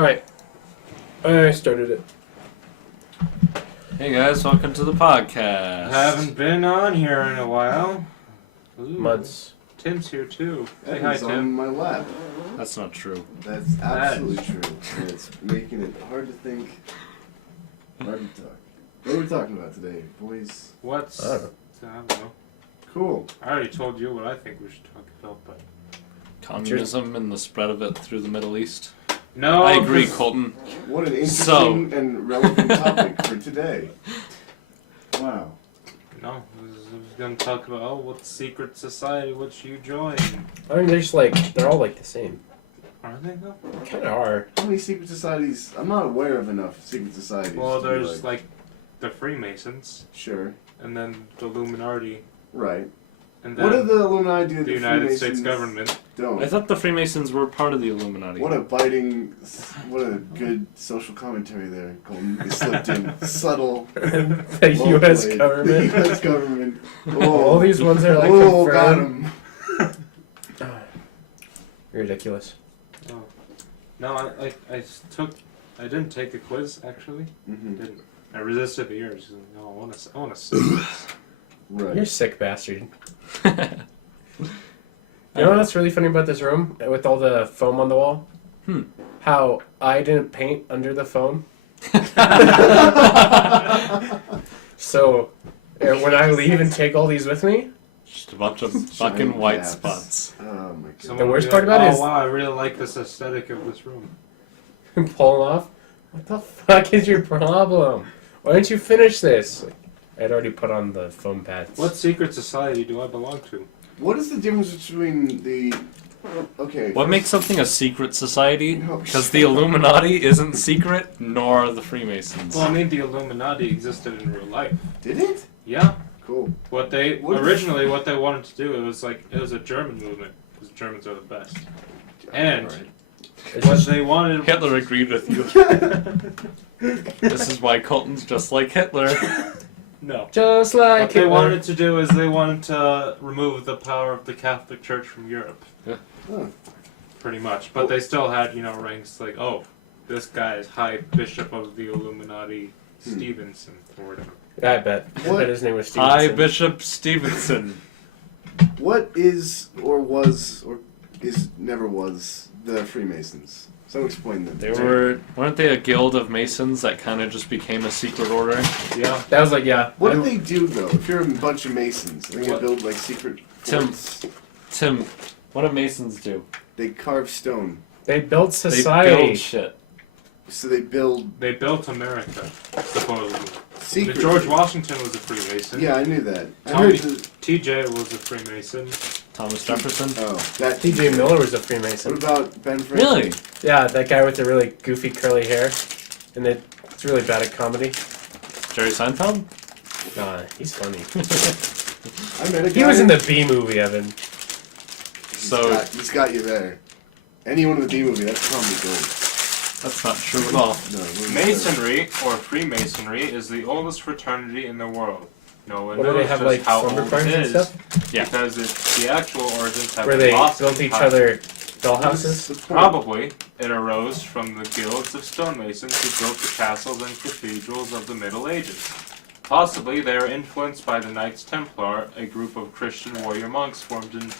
Alright. I started it. Hey guys, welcome to the podcast. Haven't been on here in a while. Ooh. Months. Tim's here too. Say That hi, is on Tim. my lap. That's not true. That's absolutely true. And it's making it hard to think, hard to talk. What are we talking about today, boys? What's... I don't know. I don't know. Cool. I already told you what I think we should talk about, but... Communism and the spread of it through the Middle East. No, I agree, 'cause- Colton. What an interesting and relevant topic for today. Wow. No, I was going to talk about, what secret society would you join? I mean, they're just they're all the same. Are they though? Kind of are. How many secret societies? I'm not aware of enough secret societies. Well, to be there's the Freemasons, Sure. and then the Illuminati, Right. and then What do the Illuminati do that the the United Freemasons States government. don't? I thought the Freemasons were part of the Illuminati. What a good social commentary there, Colton. You slipped in. Subtle. The well U.S. played. government. The U.S. government. All these ones are oh, got confirmed. him. You're ridiculous. Oh. No, I didn't take the quiz, actually. Mm-hmm. Didn't. I resisted the urge. No, I want to see this. Right. You're a sick bastard. You know what's really funny about this room with all the foam on the wall? How I didn't paint under the foam. So when I leave and take all these with me, Just a bunch of fucking white caps. spots. Oh my god. Someone The would worst be part like, about it oh, is- wow, I really like this aesthetic of this room. and pull off. What the fuck is your problem? Why don't you finish this? I'd already put on the foam pads. What secret society do I belong to? What is the difference between the... Okay. What makes something a secret society? No, Because the Illuminati isn't secret, nor are the Freemasons. Well, I mean, the Illuminati existed in real life. Did it? Yeah. Cool. What they originally what they wanted to do, it was a German movement because Germans are the best. And Alright. what they wanted. Hitler agreed with you. This is why Colton's just like Hitler. No. Just like What they Hitler. wanted to do is they wanted to remove the power of the Catholic Church from Europe. Huh. Pretty much. But they still had, ranks like, oh, this guy is High Bishop of the Illuminati Stevenson or whatever. I bet. I What? bet his name was Stevenson. Hi, Bishop Stevenson. What is or was or never was the Freemasons? So explain them. Weren't they a guild of Masons that kind of just became a secret order? Yeah. That was yeah. What do they do though? If you're a bunch of Masons, they What? build secret Tim. forts. Tim, what do Masons do? They carve stone. They built They society. build shit. So they build They built America, supposedly. secret. George Washington was a Freemason. Yeah, I knew that. I Tommy- heard the, TJ was a Freemason. Thomas Jefferson? oh, that T.J. Miller was a Freemason. What about Ben Franklin? Really? Yeah, that guy with the really goofy curly hair. And it's really bad at comedy. Jerry Seinfeld? Nah, he's funny. I met a guy. He was in the B movie, Evan. He's got you there. Anyone in the B movie, that's probably gold. That's not true at all. No, Masonry, or Freemasonry, is the oldest fraternity in the world. No one What do knows they have, just how slumber old parties it and is, stuff? Yeah. because the actual origins have Where been they lost built in each time. other What's dollhouses? the point? Probably, it arose from the guilds of stonemasons who built the castles and cathedrals of the Middle Ages. Possibly, they are influenced by the Knights Templar, a group of Christian warrior monks formed in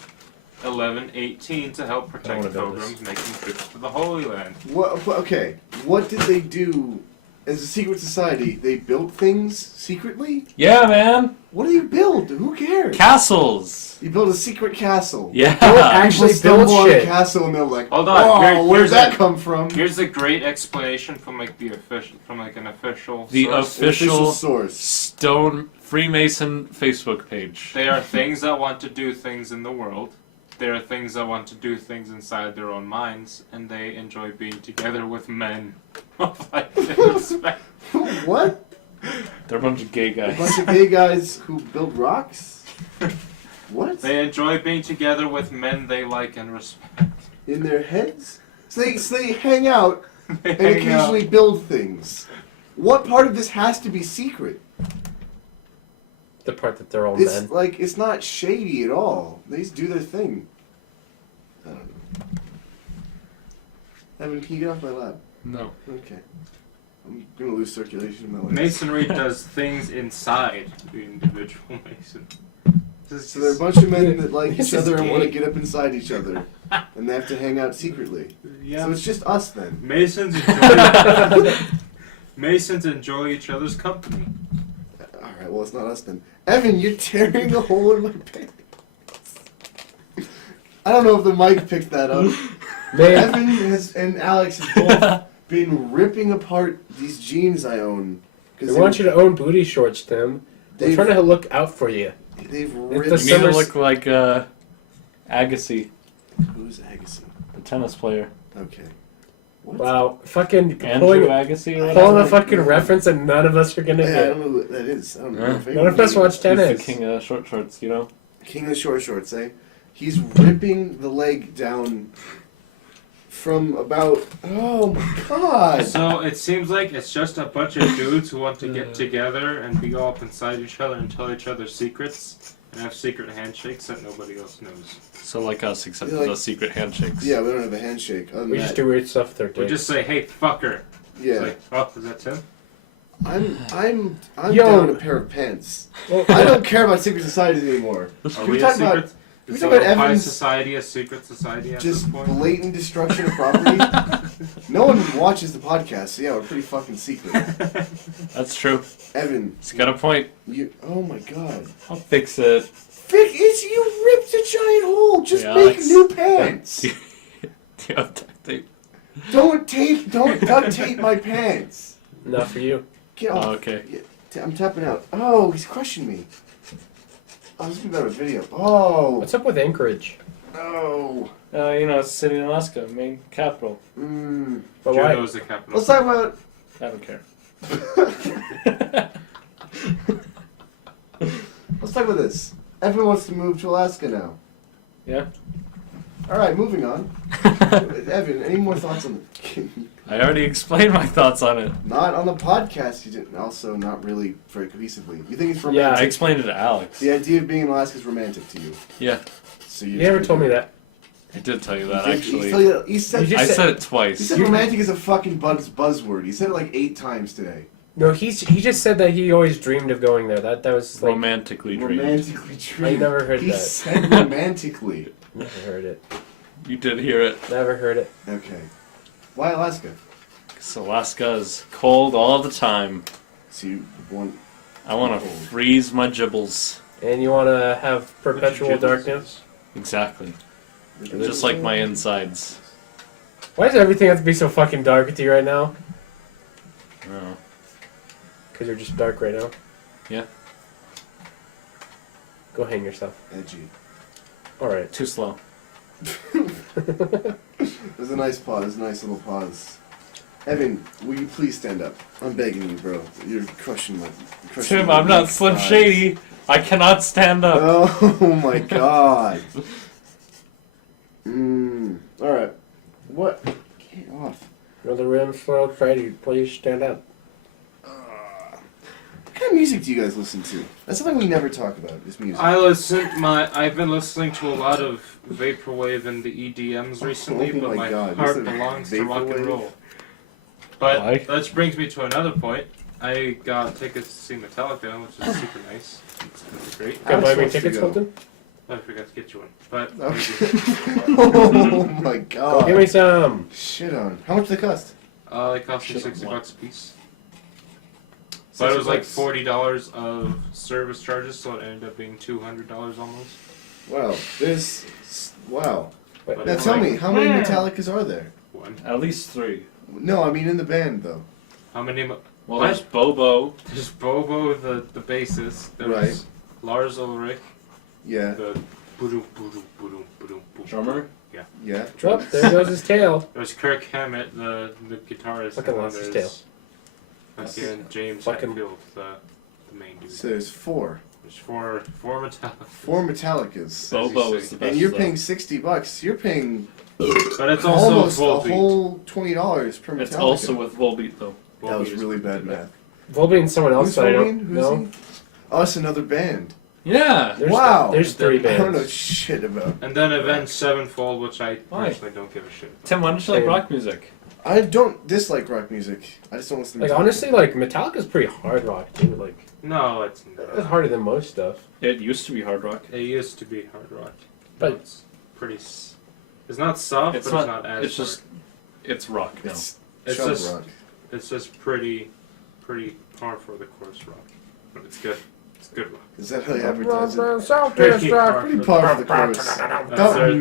1118 to help protect wanna build pilgrims making trips to the Holy Land. Okay, what did they do as a secret society? They built things secretly? Yeah, man! What do you build? Who cares? Castles! You build a secret castle. Yeah! actually People build stumble on a shit. castle and they're like, Hold on, oh, where'd here's that a- come from? Here's a great explanation from an official The source. An official official source. Stone Freemason Facebook page. They are things that want to do things in the world. They are things that want to do things inside their own minds, and they enjoy being together with men of like respect. What? They're a bunch of gay A guys. bunch of gay guys who build rocks? What? They enjoy being together with men they like and respect. In their heads? So they hang out They and hang occasionally build things. What part of this has to be secret? The part that they're all It's men. it's not shady at all. They just do their thing. I don't know. Evan, can you get off my lap? No. Okay. I'm gonna lose circulation in my legs. Masonry does things inside the individual mason. So they're a bunch of men that like This each is other and want to gay. get up inside each other. And they have to hang out secretly. Yeah. So it's just us then. Masons enjoy each other's company. Alright, well it's not us then. Evan, you're tearing a hole in my pants. I don't know if the mic picked that up. Man, Evan and Alex have both been ripping apart these jeans I own. they want you to own booty shorts, Tim. They're They've, trying to look out for you. they've the You ripped... need to Summer's- look like Agassi, Who's Agassi? the tennis player. Okay. What? Wow, fucking Andrew pulling Agassi or a whatever. fucking reference that none of us are gonna Yeah, I get. don't know who that is. I don't know. if None of anyone us watch He's tennis. the king of short shorts, you know? King of the short shorts, eh? He's ripping the leg down from about... Oh my god! So it seems like it's just a bunch of dudes who want to get together and be all up inside each other and tell each other secrets and have secret handshakes that nobody else knows. So like us, except Yeah, for like- those secret handshakes. Yeah, we don't have a handshake. Other than We that, just do weird stuff with our We dicks. just say, "Hey, fucker." yeah. It's like, oh, is that Tim? I'm Yo. down a pair of pants. Well, I don't care about secret societies anymore. Are Can we we a talk about secret? we Is talk the about Oppai Evan's- Society a secret society at just this point? blatant destruction of property? No one watches the podcast, so yeah, we're pretty fucking secret. That's true. Evan, He's got a point. you. Oh my god. I'll fix it. Vic, you ripped a giant hole. Just Yeah, make Alex. new pants. Do you have duct tape? Don't duct tape my pants. not for you. Get off. Oh, okay. I'm tapping out. Oh, he's crushing me. Oh, this would be better video. Oh, What's up with Anchorage? no. You know, it's a city in Alaska, main capital. But why? Juneau's the capital. Let's talk about. I don't care. Let's talk about this. Evan wants to move to Alaska now. Yeah? All right, moving on. Evan, any more thoughts on the? I already explained my thoughts on it. Not on the podcast. You didn't. Also, not really very cohesively. You think it's Yeah, I romantic? explained it to Alex. The idea of being in Alaska is romantic to you. Yeah, So You never told me that. I did tell you that, He actually. He said, You I just said it he twice. said romantic is a fucking buzzword. He said it like 8 times today. No, he just said that he always dreamed of going there. That was like Romantically dreamed. Romantically true. I never heard He that. said romantically. Never heard it. You did hear it. Never heard it. Okay. Why Alaska? Because Alaska is cold all the time. So you want... I want to freeze my gibbles. And you want to have perpetual darkness? Exactly. Just like my insides. Why does everything have to be so fucking dark with you right now? Oh. Because you're just dark right now. Yeah. Go hang yourself. Edgy. Alright. Too slow. There's a nice pause. There's a nice little pause. Evan, will you please stand up? I'm begging you, bro. You're crushing my... Tim, I'm not Slim Shady. I cannot stand up. Oh my god. Alright. What? Get off. Another round slow. Try to please stand up. What kind of music do you guys listen to? That's something we never talk about, is music. I've been listening to a lot of vaporwave and the EDMs recently, Oh but my my God, you heart said belongs to rock and vaporwave? roll. But Why? that brings me to another point. I got tickets to see Metallica, which is super nice. It's gonna be great. Can I buy Alex me wants to tickets, go. Colton? I forgot to get you one, but Oh my god. Give me some. Shit on. How much do they cost? they cost me Should've won. $60 a piece. But it was like $60. $40 of service charges, so it ended up being $200 almost. Wow. There's... Wow. But Now it's tell like, me, how many Metallicas are there? One. At least 3. No, I mean in the band, though. How many? Well, What? there's Bobo. There's Bobo, the bassist. There's Right. Lars Ulrich, Yeah. the boodoo boodoo boodoo boodoo boodoo. Drummer? Yeah. Drop. There goes his tail. There's Kirk Hammett, the guitarist. Fucking and lost his there's fucking James Fucking- Hetfield, the main dude. So there's 4. There's four Metallica. 4 Metallicas. Bobo is the best. And you're though. paying $60. You're paying But it's also almost a Volbeat. whole $20 per Metallica. It's also with Volbeat, though. That was Volbeat is really pretty bad math. Volbeat and someone else Who's that I Volbeat? don't Who's know. he? Oh, it's another band. Yeah. Wow. There's 3 I don't know bands. shit about. And then Avenged Sevenfold, which I Why? personally don't give a shit about. Tim, why don't you like Same. rock music? I don't dislike rock music. I just don't listen to Like, music. honestly, like, Metallica's pretty hard rock, too. Like, No, it's it's not. harder than most stuff. It used to be hard rock. It used to be hard rock. But- But it's pretty... It's not soft, It's but not- it's not as It's just, it's rock now. It's chub just- rock. It's just pretty par for the course rock. But it's good. It's good rock. Is that how they advertise it? Pretty par Pretty for par for the course. That's About that's their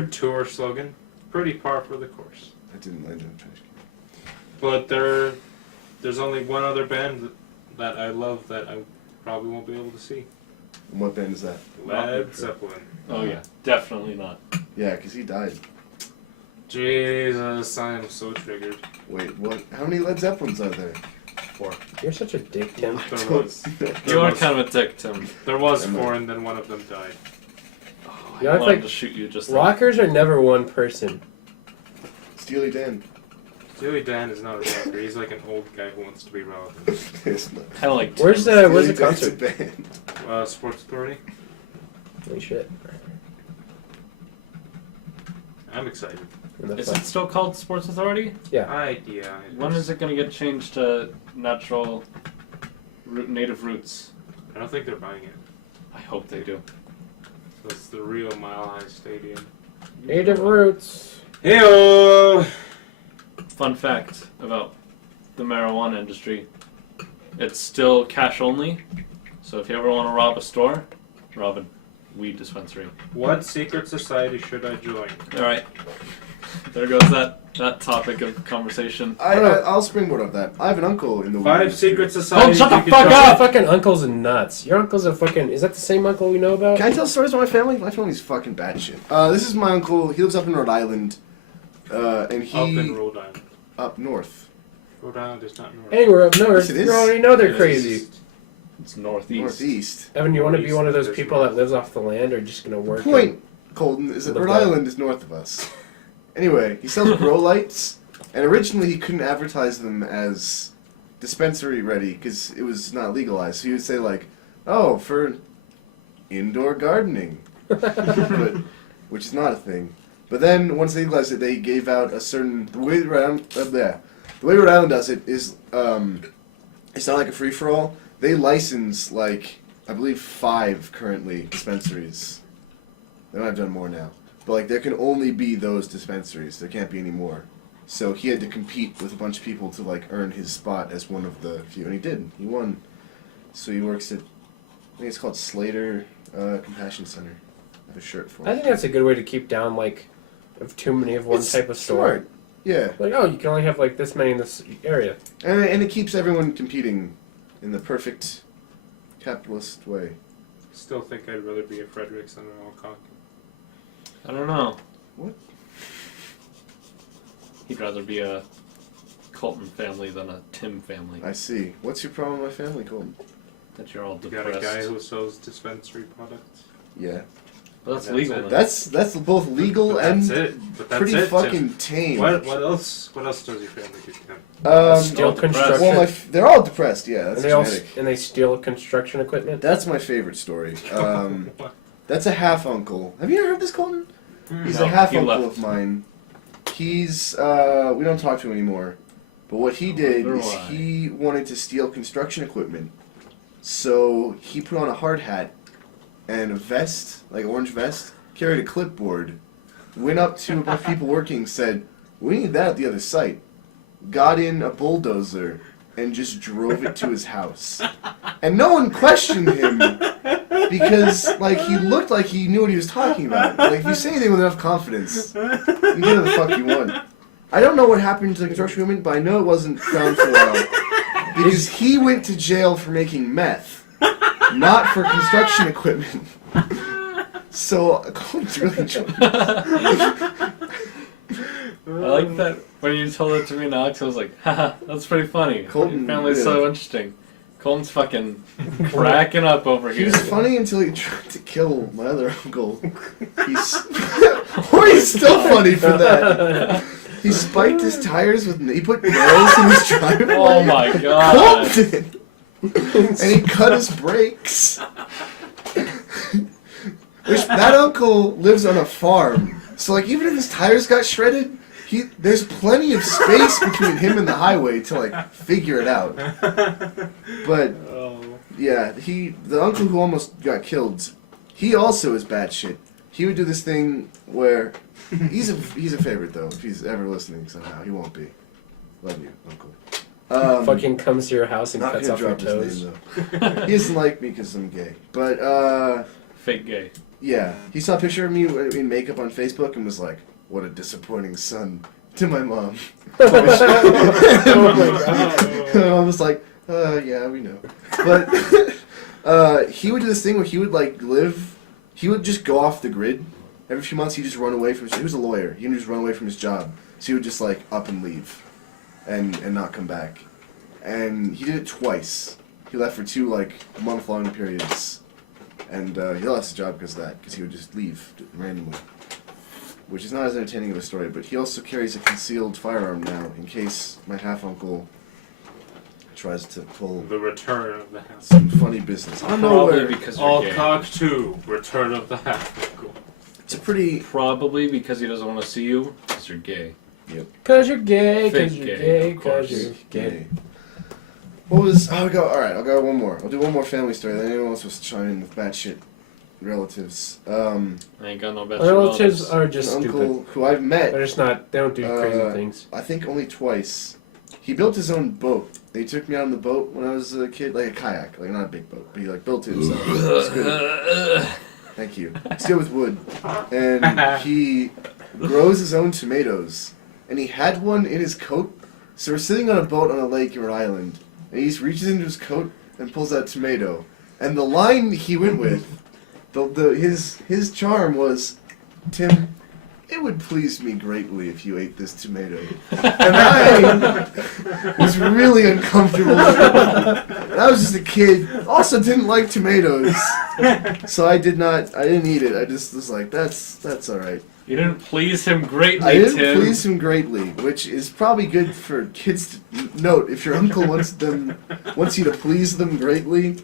medium. tour slogan. Pretty par for the course. I didn't land in a trash can. But there's only one other band that I love that I probably won't be able to see. And what band is that? Led Zeppelin. Oh yeah, definitely not. Yeah, because he died. Jesus, I am so triggered. Wait, what? How many Led Zeppelins are there? 4. You're such a dick, Tim. There Don't- was, You are kind of a dick, Tim. there was Am I? 4 and then one of them died. Oh, Yeah, I I wanted think to shoot you just Rockers are never one person. Steely Dan. Steely Dan is not a rocker. He's like an old guy who wants to be relevant. It's not. kind of like Where's Tim. the Steely Dan's a concert? band. Sports Authority. Holy shit. I'm excited. And the Is fuck- it still called Sports Authority? Yeah. When is it going to get changed to natural native roots? I don't think they're buying it. I hope they do. So it's the real Mile High Stadium. Native Roots. Heyo! Fun fact about the marijuana industry. It's still cash only. So if you ever want to rob a store, rob a weed dispensary. What secret society should I join? Alright. There goes that topic of conversation. I'll springboard off that. I have an uncle in the 5 weed secret industry. societies. shut the you could fuck join. up! Your fucking uncle's nuts. Your uncle's a fucking... Is that the same uncle we know about? Can I tell stories about my family? My family's fucking bad shit. This is my uncle. He lives up in Rhode Island. And he... Up in Rhode Island. Up north. Rhode Island is not north. Anywhere up north. Yes, it is. You already know they're It crazy. is. It's northeast. Northeast. Evan, you want to be Northeast one of those is people north. that lives off the land or just going to work? Point, Colton, is that The Rhode ball. Island is north of us. Anyway, he sells grow lights, and originally he couldn't advertise them as dispensary ready because it was not legalized. So he would say like, "Oh, for indoor gardening," which is not a thing. But then once they legalized it, they gave out a certain the way Rhode Island does it is it's not like a free for all. They license like I believe 5 currently dispensaries. They might have done more now. But like there can only be those dispensaries. There can't be any more. So he had to compete with a bunch of people to like earn his spot as one of the few, and he did. He won. So he works at I think it's called Slater Compassion Center. I have a shirt for I him. think that's a good way to keep down, like, of too many of one It's type of store. smart. Yeah, Like, oh, you can only have, like, this many in this area. and it keeps everyone competing in the perfect capitalist way. Still think I'd rather be a Fredericks than an Alcock. I don't know. What? He'd rather be a Colton family than a Tim family. I see. What's your problem with my family, Colton? That you're all You depressed. got a guy who sells dispensary products. Yeah, But that's That's legal. it. now. that's both legal But and that's it. But that's pretty it, Tim. fucking tame. What else? What else does your family do, Tim? Steal all depressed. construction. Well, they're all depressed. Yeah, that's and they all genetic. and they steal construction equipment. That's my favorite story. That's a half uncle. Have you ever heard this, Colton? He's No, a half he uncle left. of mine. He's we don't talk to him anymore. But what he did Wonder is why. he wanted to steal construction equipment. So he put on a hard hat and a vest, like an orange vest, carried a clipboard, went up to a bunch of people working, said, "We need that at the other site." Got in a bulldozer and just drove it to his house. And no one questioned him because, like, he looked like he knew what he was talking about. Like, if you say anything with enough confidence, you get whatever the fuck you want. I don't know what happened to the construction equipment, but I know it wasn't found for a while. Because he went to jail for making meth, not for construction equipment. So, Colin's really enjoying it. I like that when you told it to me now, 'cause I was like, haha, that's pretty funny. Colton, Your family's so yeah. interesting. Colton's fucking cracking up over He here. was funny until he tried to kill my other uncle. Or he's still funny for that. He spiked his tires with. He put nails in his driveway. Oh my god. Colton! And he cut his brakes. Which that uncle lives on a farm, so like even if his tires got shredded, there's plenty of space between him and the highway to like figure it out. But yeah, the uncle who almost got killed, he also is bad shit. He would do this thing where he's a favorite though. If he's ever listening somehow, he won't be. Love you, uncle. Fucking comes to your house and Not cuts gonna off your drop his toes. name, though. He doesn't like me because I'm gay. But Fake gay. yeah, he saw a picture of me in makeup on Facebook and was like, "What a disappointing son." To my mom. Oh my God. My mom was like, yeah, we know. But he would do this thing where he would like he would just go off the grid. Every few months he'd just run away from he was a lawyer. He would just run away from his job. So he would just like up and leave and not come back. And he did it twice. He left for 2 like month-long periods. And he lost his job because of that, because he would just leave randomly. Which is not as entertaining of a story, but he also carries a concealed firearm now in case my half-uncle tries to pull The return of the half. some funny business. I don't know Probably where. because you're All gay. cock 2, Return of the half. It's a pretty... Probably because he doesn't want to see you because you're gay. Cause you're gay, Fake cause you're gay, gay, of course. cause you're gay. What was... I'll go one more. I'll do one more family story, then anyone else was to chime in with bad shit relatives. I ain't got no bad My shit relatives relatives. are An just uncle stupid. who I've met, They're just not, they don't do crazy things. I think only twice. He built his own boat. He took me out on the boat when I was a kid, like a kayak, like not a big boat, but he like built it himself. It's good. Thank you. Still with wood. And he grows his own tomatoes. And he had one in his coat. So we're sitting on a boat on a lake or an island. And he just reaches into his coat and pulls out a tomato. And the line he went with, his charm was, "Tim, it would please me greatly if you ate this tomato." And I was really uncomfortable. And I was just a kid. Also didn't like tomatoes. So I didn't eat it. I just was like, that's alright. You didn't please him greatly, I didn't Tim. please him greatly, which is probably good for kids to note. If your uncle wants you to please them greatly,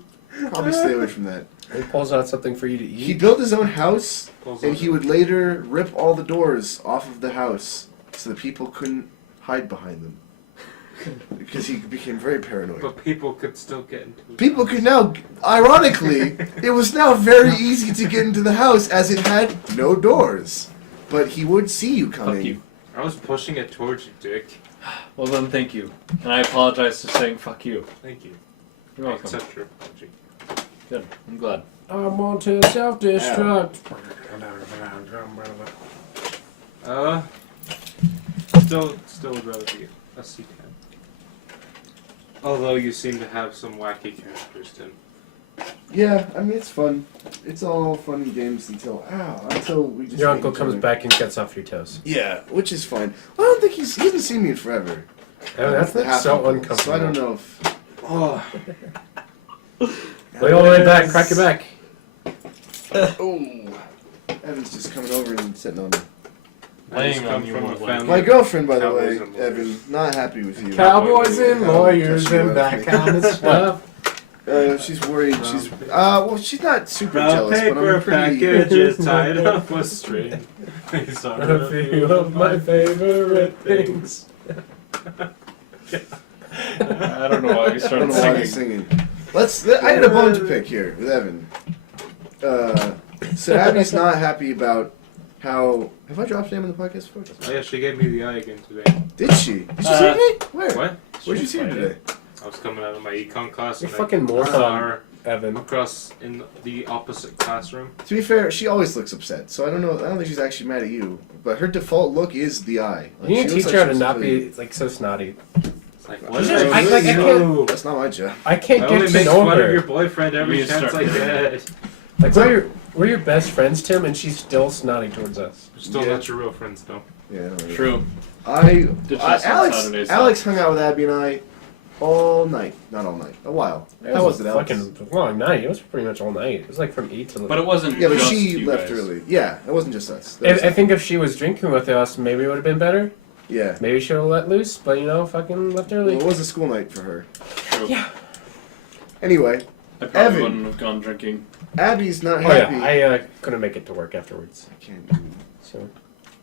probably stay away from that. He pulls out something for you to He eat. built his own house, and he would later rip all the doors off of the house so that people couldn't hide behind them. Because he became very paranoid. But people could still get into it. People could now, ironically, it was now very easy to get into the house as it had no doors. But he would see you coming. Fuck you. I was pushing it towards you, Dick. Well then, thank you. And I apologize for saying fuck you. Thank you. You're I welcome. accept your apology. Good. I'm glad. I'm on to self-destruct. Still would rather be a C10. Although you seem to have some wacky characters, Tim. Yeah, I mean, it's fun. It's all fun and games until we just... Your hate uncle each comes other. back and cuts off your toes. Yeah, which is fine. I don't think he hasn't seen me in forever. Oh, that's The half so uncle, uncomfortable. So I don't know if... Oh. Wait all the way back, crack your back. Oh. Evan's just coming over and sitting on me. I just Laying come on you from a won't family. My girlfriend, by the way, Cowboys and lawyers. Evan, not happy with you. Cowboys and How lawyers touchy and you that are. kind of stuff. She's worried. She's well, she's not super Brown jealous, but paper I'm pretty. package is tied up with string. These are A few of my favorite things. I don't know why we I don't started know why he's singing. singing. I had a bone to pick here with Evan. So Abby's not happy about how. Have I dropped your name on the podcast before? Oh yeah, she gave me the eye again today. Did she? Did you see me? Where? What? Where'd you see her today? I was coming out of my econ class You're and fucking I moron. saw her Evan. across in the opposite classroom. To be fair, she always looks upset, so I don't know. I don't think she's actually mad at you. But her default look is the eye. Like, You need she to looks teach like her to she's not really- be like so snotty. It's like, what She's did just- I I can't- do? That's not my job. I can't I get only to make know fun of your her. boyfriend every You chance I start- get. Like we're your best friends, Tim, and she's still snotty towards us. We're still Yeah. not your real friends, though. Yeah, I don't really- True. Ditch us on Alex Saturdays. Alex hung out with Abby and I all night. Not all night. A while. How was it, Alex? fucking long night. It was pretty much all night. It was like from 8 to But it wasn't Yeah, but just she you left guys. early. Yeah, it wasn't just us. There was I think if she was drinking with us, maybe it would have been better. yeah. Maybe she would have let loose, but fucking left Well, early. it was a school night for her. True. Yeah. Anyway, I probably Evan. wouldn't have gone drinking. Abby's not Oh happy. yeah, I couldn't make it to work afterwards. I can't do So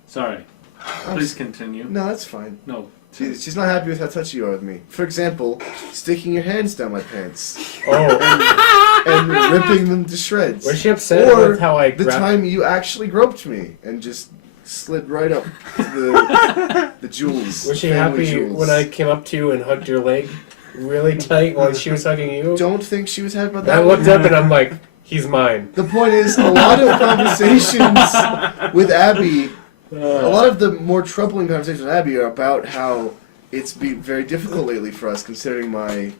Sorry. Please continue. No, that's fine. No. She's not happy with how touchy you are with me. For example, sticking your hands down my pants oh, and ripping them to shreds. was she upset Or with how I the grabbed? time you actually groped me and just slid right up to the jewels. Was she family happy jewels. when I came up to you and hugged your leg really tight while she was hugging you? Don't think she was happy about And that. I looked up and I'm like, he's mine. The point is, a lot of conversations with Abby, a lot of the more troubling conversations with Abby are about how it's been very difficult lately for us, considering my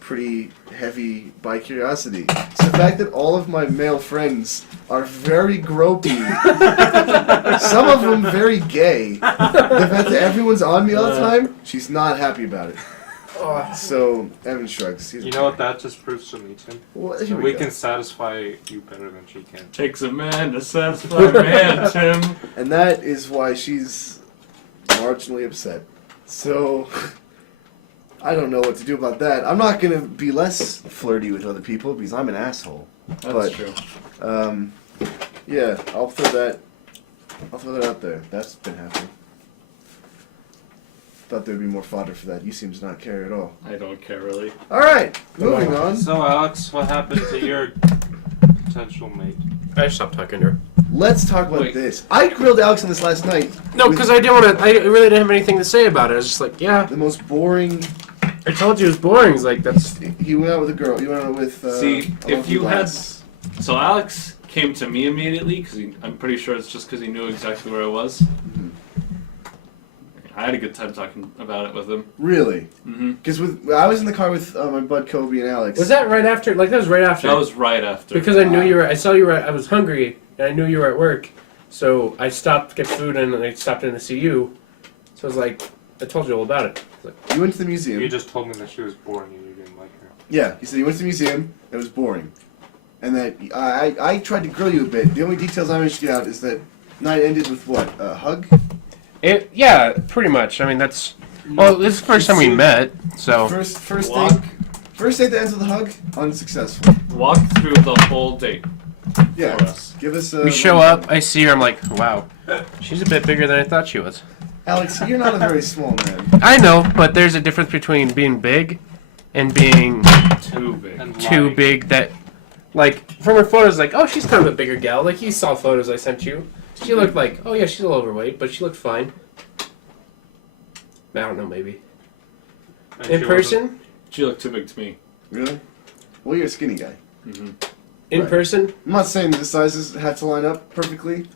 pretty heavy bi-curiosity. So the fact that all of my male friends are very gropey, some of them very gay, the fact that everyone's on me all the time, she's not happy about it. Oh, So, Evan shrugs. He's You know what that just proves to me, Tim? Well, So here we go. can satisfy you better than she can. Takes a man to satisfy a man, Tim. And that is why she's marginally upset. So, I don't know what to do about that. I'm not going to be less flirty with other people because I'm an asshole. That's But- true. Yeah, I'll throw that out there. That's been happening. Thought there'd be more fodder for that. You seem to not care at all. I don't care really. Alright, moving on. So, Alex, what happened to your potential mate? I stopped talking to her. Let's talk about Wait. this. I grilled Alex on this last night. No, with because I didn't want to. I really didn't have anything to say about it. I was just like, yeah, the most boring. I told you it was boring. It's like that's. He went out with a girl. You went out with. See, a if you lovely had- lass. So Alex came to me immediately because I'm pretty sure it's just because he knew exactly where I was. Mhm. I had a good time talking about it with him. Really? Mm-hmm. Because I was in the car with my bud Kobe and Alex. Was that right after? Like that was right after. That was right after. because I knew you were. I saw you were. I was hungry and I knew you were at work, so I stopped to get food and I stopped in to see you. So I was like, I told you all about it. I was like, You went to the museum. You just told me that she was boring and you didn't like her. Yeah, he said you went to the museum. It was boring, and that I tried to grill you a bit. The only details I managed to get out is that night ended with what? A hug? yeah, pretty much. I mean, that's. Well, this is the first time we met, so. First Walk. date. First date that ends with a hug. Unsuccessful. Walk through the whole date Yeah. for us. Give us a. We show up, I see her, I'm like, wow, she's a bit bigger than I thought she was. Alex, you're not a very small man. I know, but there's a difference between being big and being Too big. And too lying. big that, like, from her photos, like, oh, she's kind of a bigger gal. Like, you saw photos I sent you. She looked like, oh, yeah, she's a little overweight, but she looked fine. I don't know, maybe. And In she person? She looked too big to me. Really? Well, you're a skinny guy. Mm-hmm. In Right. person? I'm not saying the sizes have to line up perfectly,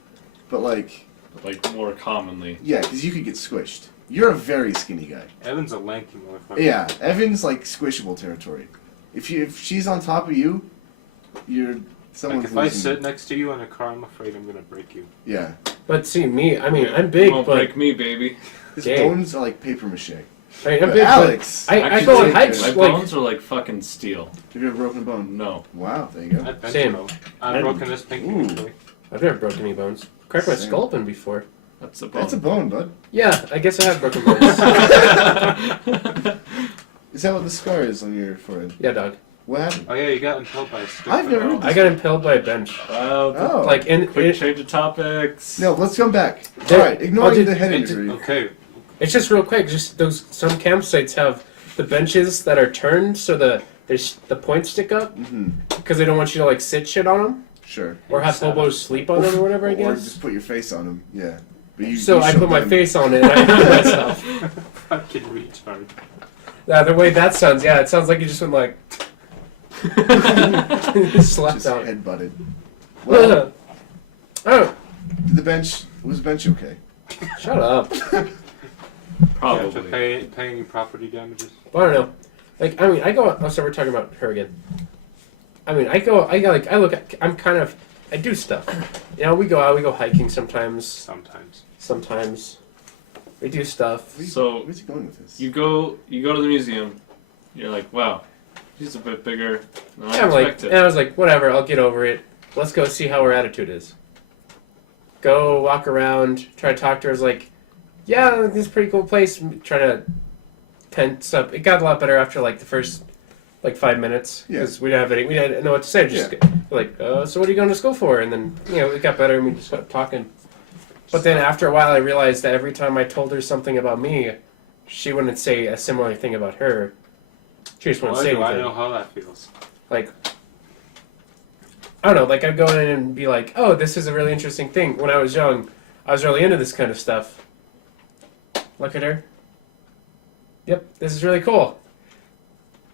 but like, Like more commonly. yeah, because you could get squished. You're a very skinny guy. Evan's a lanky motherfucker. Yeah, Evan's like squishable territory. If she's on top of you, you're Like, someone's if I losing. sit next to you in a car, I'm afraid I'm gonna break you. Yeah, But see, me, I mean, I'm You big, won't but. break me, baby. his Dang. bones are like paper mache. I mean, I'm But big, Alex, but I Actually, go on like, hikes, My like. bones are like fucking steel. have you ever broken a bone? No. Wow, there you go. I've been Same. through. I've broken this pinky Ooh. actually. I've never broken any bones. Cracked my Same. skull open before. That's a bone. That's a bone, bud. Yeah, I guess I have broken bones. Is that what the scar is on your forehead? Yeah, dog. What happened? Oh yeah, you got impaled by a stick. I've by never Earl. heard I got impaled by a bench. Wow. Oh, Like, in Quick change of topics. no. Let's come back. There- All right, ignoring I'll do- the head It's- injury. Okay. it's just real quick. Just those some campsites have the benches that are turned so the points stick up Mm-hmm. because they don't want you to like sit shit on them Sure. or have hobos sleep on them or whatever. I Or guess. just put your face on him. Yeah. But you, So you I showed put my them. face on it and I hurt myself. Fucking retard. Yeah, the way that sounds, yeah, it sounds like you just went like slept Just out. head butted. Well, Oh, did the bench was the bench okay? shut up. Probably. You have to pay any property damages. Well, I don't know. Like, I mean, I go. Oh, so we're talking about her again. I mean, I go. I look. I'm kind of. I do stuff. You know, we go out. We go hiking sometimes. Sometimes. Sometimes we do stuff. So Where's he going with this? you go to the museum. You're like, wow, she's a bit bigger than I Yeah, I'm like, expected. and I was like, whatever. I'll get over it. Let's go see how her attitude is. Go walk around. Try to talk to her. I was like, yeah, this is a pretty cool place. Try to tense up. It got a lot better after like the first like 5 minutes Yeah. because we didn't know what to say. Just like, so what are you going to school for? And then it got better and we just got talking. But then after a while, I realized that every time I told her something about me, she wouldn't say a similar thing about her. She just wouldn't say anything. I know how that feels. Like, I don't know, like I'd go in and be like, oh, this is a really interesting thing. When I was young, I was really into this kind of stuff. Look at her. Yep, this is really cool.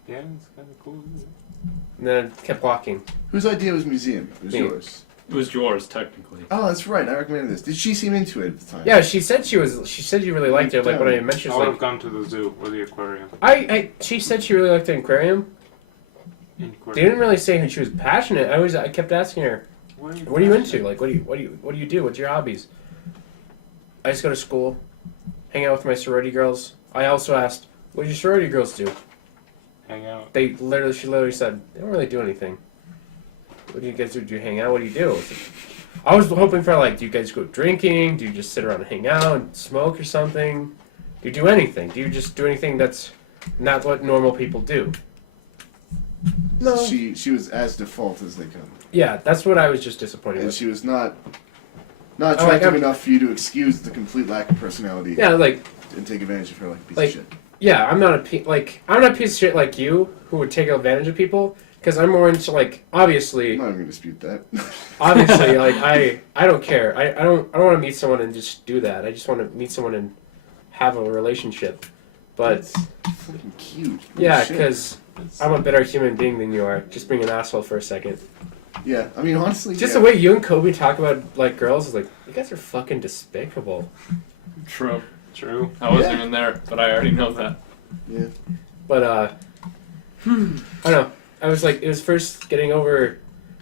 Yeah, it's kind of cool. Isn't it? And then I kept walking. Whose idea was museum? It was Me. yours. It was yours, technically. Oh, that's right. I recommended this. Did she seem into it at the time? Yeah, she said you really liked it. Like when I mentioned, I would like, have gone to the zoo or the aquarium. she said she really liked the aquarium. They didn't really say that she was passionate. I kept asking her, what are you into? Like, what do you do? What's your hobbies? I just go to school, hang out with my sorority girls. I also asked, what do your sorority girls do? Hang out. She literally said, they don't really do anything. What do you guys do? Do you hang out? What do you do? I was hoping for like, do you guys go drinking? Do you just sit around and hang out and smoke or something? Do you do anything? Do you just do anything that's not what normal people do? No. She was as default as they come. Yeah, that's what I was just disappointed And with. she was not attractive enough for you to excuse the complete lack of personality. Yeah, like, And take advantage of her like a piece Like- of shit. yeah, I'm not a piece of shit like you who would take advantage of people. Because I'm more into like, I'm obviously, not going to dispute that. like I don't care. I don't want to meet someone and just do that. I just want to meet someone and have a relationship. But It's fucking cute. yeah, Shit. because I'm a better human being than you are. Just being an asshole for a second. Yeah, I mean, honestly, Just yeah. the way you and Kobe talk about like girls is like, you guys are fucking despicable. True. True. I wasn't Yeah. even there, but I already know that. Yeah. But I don't know. I was like, it was first getting over.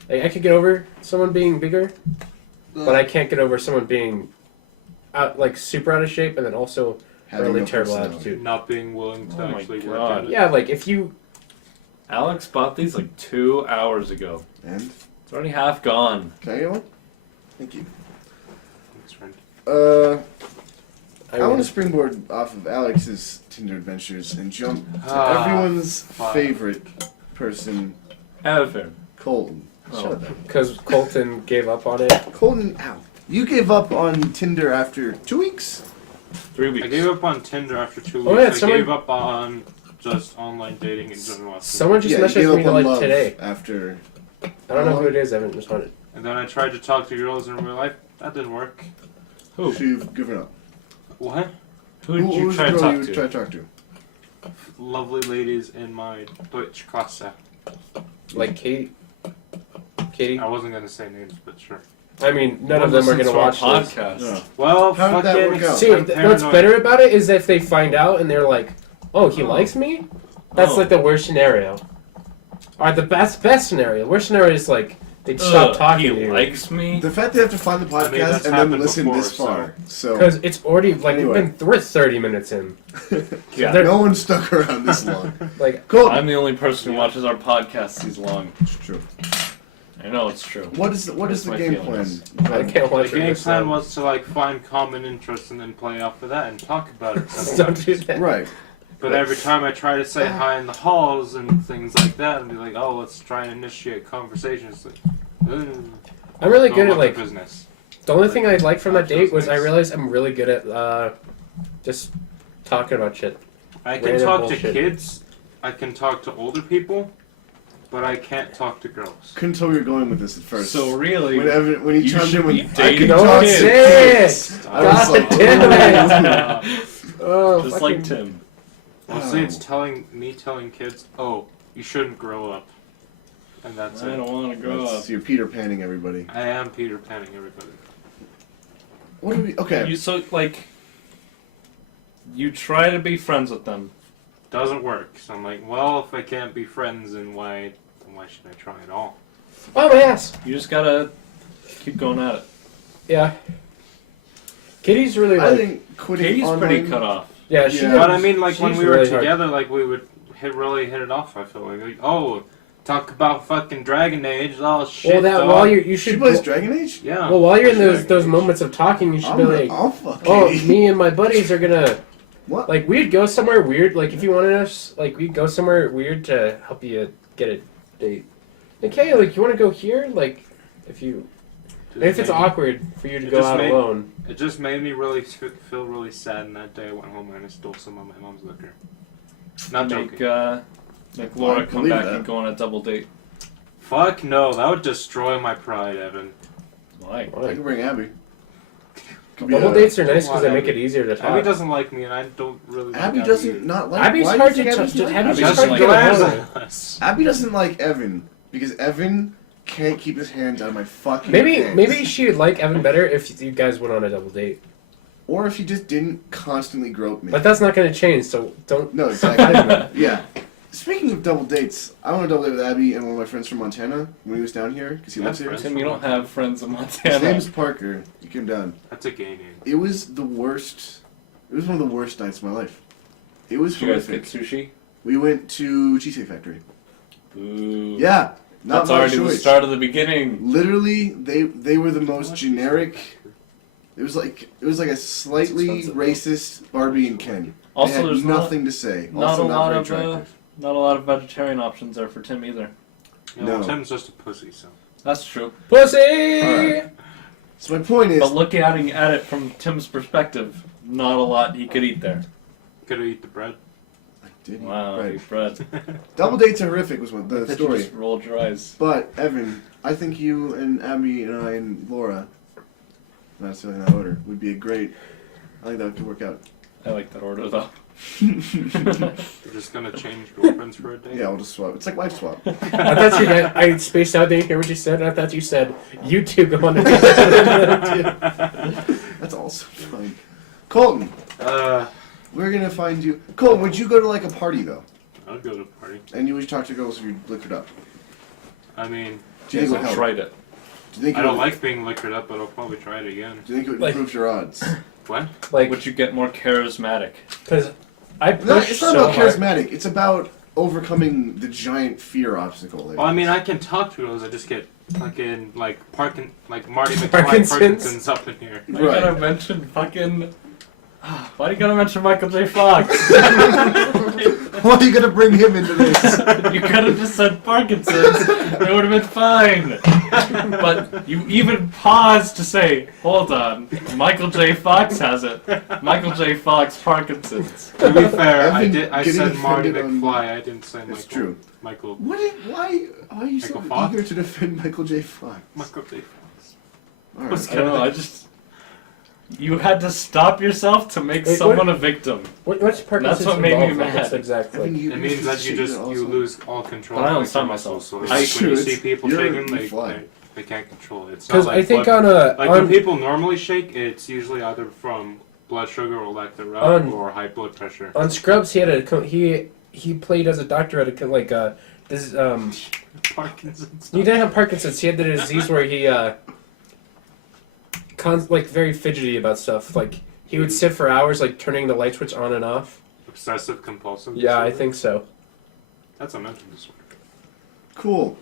Like, I could get over someone being bigger, but I can't get over someone being super out of shape and then also Having really no terrible personality. attitude. Not being willing to Oh my actually God. work at it. Yeah, like if you. Alex bought these like 2 hours ago. And It's already half gone. can I get one? Thank you. Thanks, friend. I want to springboard off of Alex's Tinder adventures and jump to Ah, everyone's fuck. favorite person, Evan. Colton. Oh. Shut up. Because Colton gave up on it. Colton, ow. You gave up on Tinder after 2 weeks? 3 weeks. I gave up on Tinder after 2 weeks. Oh, yeah, I someone- gave up on just online dating in general. Someone just Yeah, you gave messaged me up on like love today. after... I don't know who it is. I haven't responded. And then I tried to talk to girls in real life. That didn't work. Who? So you've given up. What? Who did you was try the to girl talk you to? tried to talk to? Lovely ladies in my Deutsch class. Like Katie. Katie. I wasn't gonna say names, but sure. I mean, none of them are gonna watch this. podcast. No. Well, How did that fucking work out? See, I'm what's paranoid. better about it is if they find out and they're like, "Oh, he likes me." That's Oh. like the worst scenario. Or the best scenario. The worst scenario is like they'd stop talking to He you likes me. The fact they have to find the podcast I mean, that's and then happened listen before, this far. So, because it's already like Anyway. we're 30 minutes in. Yeah. They're- no one stuck around this long. Like, Cool. I'm the only person who watches our podcast these long. It's true. I know it's true. What is the my game plan? feelings. I can't watch The it game this plan long. was to like find common interests and then play off of that and talk about it. Don't sometimes. do that. Right. But every time I try to say hi in the halls and things like that, and be like, "Oh, let's try and initiate conversations," like, I'm really go good at about like. the business. The only thing I liked from that date was I Nice. realized I'm really good at just talking about shit. I can Random talk bullshit. to kids. I can talk to older people, but I can't talk to girls. Couldn't tell where you're going with this at first. So really, when he you chimed should in with, be I dating can No talk to shit. kids. I was God like, damn it. Oh, just fucking- like Tim. Mostly, it's Oh. telling kids, "Oh, you shouldn't grow up," and that's I it. don't want to grow up. You're Peter Panning everybody. I am Peter Panning everybody. What do we? Okay. You try to be friends with them. Doesn't work. So I'm like, well, if I can't be friends, then why should I try at all? Oh my ass. You just gotta keep going at it. Yeah. Katie's really I like. think quitting Katie's online, pretty cut off. Yeah, she. Yeah. But I mean, like when she's we were really hard. together, like we would really hit it off. I feel like, oh, talk about fucking Dragon Age. Oh shit. Well, that dog. while you She should. plays Dragon Age. Yeah. Well, while you're in Dragon those Age. moments of talking, you should I'm be gonna- like, I'll fuck "Oh, Katie. me and my buddies are gonna What? Like, we'd go somewhere weird. Like, if you wanted us, like, we'd go somewhere weird to help you get a date. Like, hey, like, you want to go here? Like, if it's awkward for you to go out alone. It just made me really feel really sad, and that day I went home and I stole some of my mom's liquor. Not joking. Make Laura I come believe back that. and go on a double date. Fuck no, that would destroy my pride, Evan. Why? I can bring Abby. Could be Double a- dates are nice because they Why, make it Abby? easier to talk. Abby doesn't like me, and I don't really like Abby Abby doesn't either. not like. Abby's why do you hard think to Abby's touch. not Abby's like just Abby? hard to get along with. us. Abby doesn't like Evan because Evan can't keep his hands out of my fucking Maybe pants. she would like Evan better if you guys went on a double date. Or if he just didn't constantly grope me. But that's not going to change, so don't. No, exactly. Yeah. Speaking of double dates, I want to double date with Abby and one of my friends from Montana when he was down here because he lives here. friends. Tim, you don't have friends in His Montana. name's Parker. He came down. That's a gay name. It was the worst. It was one of the worst nights of my life. It was Did you guys get horrific. sushi? We went to Cheesecake Factory. Boo. Yeah, not That's my already the choice. start of the beginning. Literally, they were the most generic. It was like a slightly It's expensive, racist Barbie and Ken. Also, they had there's nothing to say. not Also, a not lot very of, attractive. Not a lot of vegetarian options there for Tim either. No. Tim's just a pussy, so. That's true. Pussy! Alright. So my point is, But looking at it from Tim's perspective, not a lot he could eat there. Could eat the bread. I did eat Wow, bread. eat bread. Double dates are horrific was what the That you story. just rolled your eyes. But Evan, I think you and Abby and I and Laura, not necessarily in that order, would be a great. I think that could work out. I like that order though. We're just gonna change girlfriends for a day. Yeah, we'll just swap. It's like wife swap. I thought you meant, I spaced out, didn't hear what you said. I thought you said, you two go on a date. That's also fine. Colton, we're gonna find you. Colton, would you go to like a party though? I'd go to a party. And you would talk to girls if you liquored up? I mean, Do you think it would I've help? tried it. Do you think I it don't would- like being liquored up, but I'll probably try it again. Do you think it would Like- improve your odds? What? Like, Would you get more charismatic? because I No, pushed it's not so about hard. charismatic. It's about overcoming the giant fear obstacle. Like, Well, I mean, I can talk to girls. I just get fucking like like Marty McFly Parkinson's? Parkinson's up in here. Why you Right. gotta mention fucking... Why do you gotta mention Michael J. Fox? why are you gonna bring him into this? You could have just said Parkinson's. It would have been fine. But you even paused to say, hold on, Michael J. Fox has it. Michael J. Fox Parkinson's. To be fair, I've been I getting said Marty offended on- McFly. I didn't say Michael. It's true. Michael. Why are you so Michael Fox? eager to defend Michael J. Fox? Michael J. Fox. All I right. don't know, I just... You had to stop yourself to make Wait, someone a victim. What's Parkinson's That's what made me involved? mad. That's exactly. Evan, you- It means that you should just also- you lose all control. But I don't of your stop muscles, myself. So I like, when you should. see people You're- shaking, you fly. they can't control it. It's not Because like I think blood, on a like when on, people normally shake, it's usually either from blood sugar or lack thereof, On- or high blood pressure. on Scrubs, he had he played as a doctor at a like this Parkinson's. he didn't have Parkinson's. He had the disease where he like very fidgety about stuff. Like he would sit for hours, like turning the light switch on and off. Obsessive compulsive. Yeah, I disorder? think so. That's a mental disorder. Cool.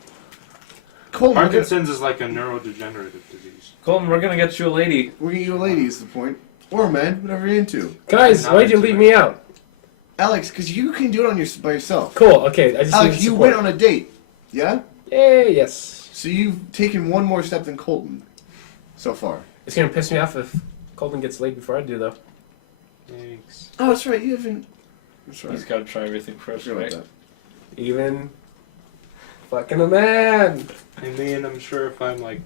Colton, Parkinson's is like a neurodegenerative disease. Colton, we're gonna get you a lady. we're gonna get you a lady is the point. Or a man, whatever you're into. Guys, Not why'd you into leave it. me out? Alex, because you can do it by yourself. Cool. Okay, I just Alex, need you support. went on a date. Yeah? Yay! Yes. So you've taken one more step than Colton so far. It's gonna piss me off if Colton gets laid before I do, though. Thanks. Oh, that's right. You haven't. That's right. He's gotta try everything first, Forget right? about Even fucking a man. I mean, I'm sure if I'm like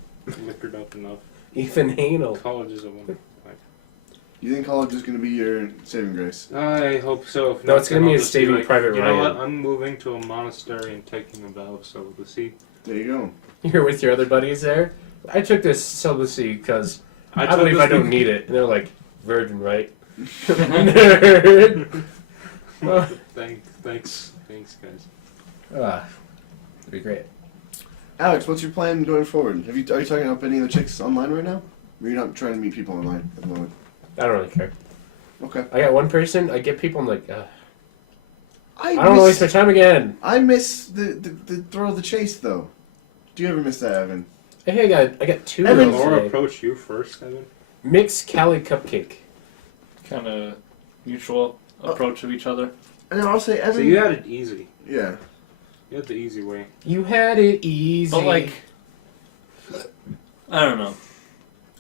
liquored up enough, Even anal. college is a one. that. You think college is going to be your saving grace? I hope so. If No, not, it's gonna then be I'll a just be Saving like, Private You know Ryan. what? I'm moving to a monastery and taking a vow, so we'll see. There you go. You're with your other buddies there. I took this celibacy because I took believe this I don't thing- need it. And they're like, virgin, right? Nerd. Well, Thanks, guys. that'd be great. Alex, what's your plan going forward? Are you talking up any of the chicks online right now? Or are you not trying to meet people online at the moment? I don't really care. Okay. I got one person. I get people. I'm like, I I don't want to waste my time again. I miss the thrill of the chase, though. Do you ever miss that, Evan? I think I got two Evan, girls Laura today. approached you first, Evan. Mixed Cali cupcake. Kinda mutual. approach of each other. And I'll say, Evan. So you had it easy. Yeah. You had the easy way. You had it easy. But like, I don't know.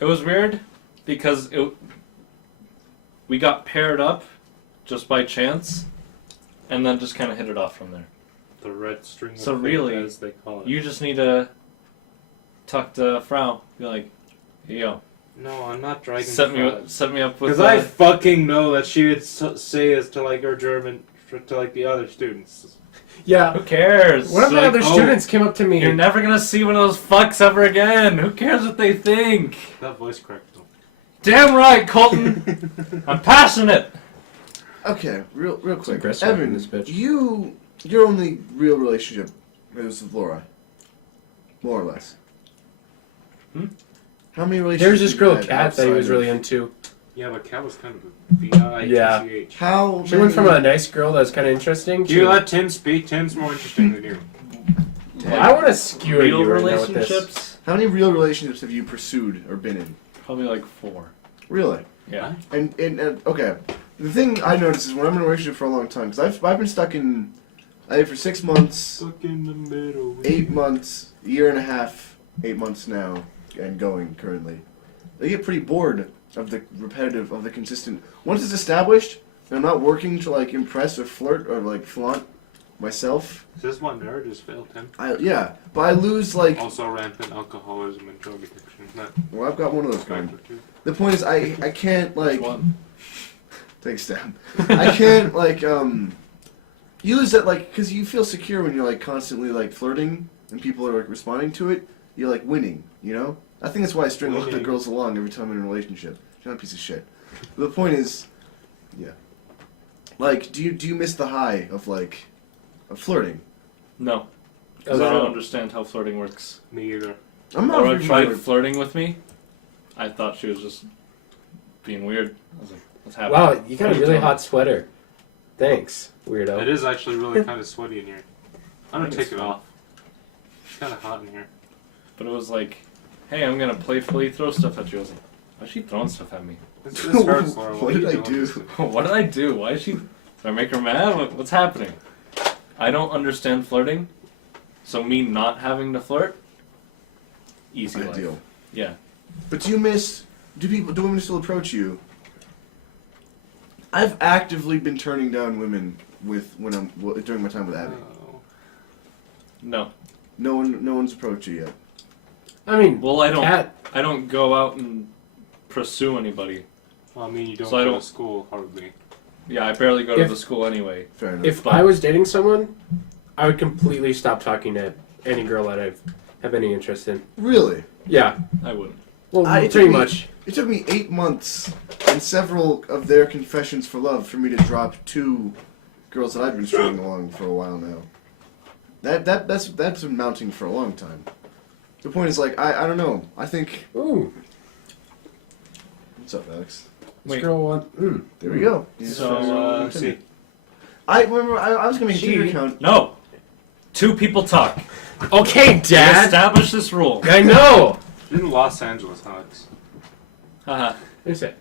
It was weird because we got paired up just by chance, and then just kind of hit it off from there. The red string of So fate, really, as they call it. You just need to talk to Frau. Be like, hey, yo, No, I'm not dragging set me up with. Because I fucking know that she would say this to like her German, to like the other students. yeah. Who cares? One of my Like, other oh, students came up to me. You're never gonna see one of those fucks ever again. Who cares what they think? That voice cracked though. Damn right, Colton. I'm passionate. Okay, real quick. aggressive in Evan, this bitch. your only real relationship was with Laura, more or less. Hmm? How many relationships? There was this you girl, had Kat, that he was outside really of- into. Yeah, but Cat was kind of a B-I-T-C-H. How? She went from a nice girl that was kind of interesting Do you to. let Tim speak? Tim's more interesting than you. I want to skewer Real you right now with this. relationships? How many real relationships have you pursued or been in? Probably like 4. Really? Yeah. And okay, the thing I notice is when I'm in a relationship for a long time, because I've been stuck in, for 6 months, Stuck in the middle. 8 months, a year and a half, 8 months now, and going currently. They get pretty bored of the repetitive, of the consistent. Once it's established, and I'm not working to like impress or flirt or like flaunt myself. Is this why marriages failed, Tim? But I lose like. Also rampant alcoholism and drug addiction. Isn't that Well, I've got one of those factor going. too? The point is, I can't like. One. Take a stab. I can't like use it like because you feel secure when you're like constantly like flirting and people are like responding to it. You're like winning, you know. I think that's why I string a lot of Winning. girls along every time I'm in a relationship. You're not a piece of shit. But the point is, yeah. Like, do you miss the high of like of flirting? No. Because I don't understand how flirting works. Me either. I'm not. Laura really tried flirting. flirting with me. I thought she was just being weird. I was like, what's happening? Wow, you got What a are you really doing? hot sweater. Thanks, weirdo. It is actually really kind of sweaty in here. I'm gonna think take it's it fine. off. It's kind of hot in here. But it was like, hey, I'm gonna playfully throw stuff at you. I was like, why's she throwing stuff at me? This hurts, Laura. What are did you I doing? do? What did I do? Why is she... Did I make her mad? What's happening? I don't understand flirting. So me not having to flirt, easy life. Ideal. Yeah. But do you miss? Do women still approach you? I've actively been turning down women during my time with Abby. Oh. No. No one's approached you yet. I mean, Well, I Kat, don't go out and pursue anybody. Well, I mean, you don't So I go don't- to school hardly. Yeah, I barely go to If- the school anyway. Fair enough. if I was dating someone, I would completely stop talking to any girl that I have any interest in. Really, Yeah. I wouldn't. Well, it pretty took me- much. it took me 8 months and several of their confessions for love for me to drop 2 girls that I've been stringing along for a while now. That's been mounting for a long time. The point is, like, I don't know. I think. Ooh, What's up, Alex? this Wait. girl want. There we go. So, See, I remember I was gonna make a She- Tinder account. No! 2 people talk. Okay, We Dad. establish this rule. I know. in Los Angeles, Alex. Haha. Who's it?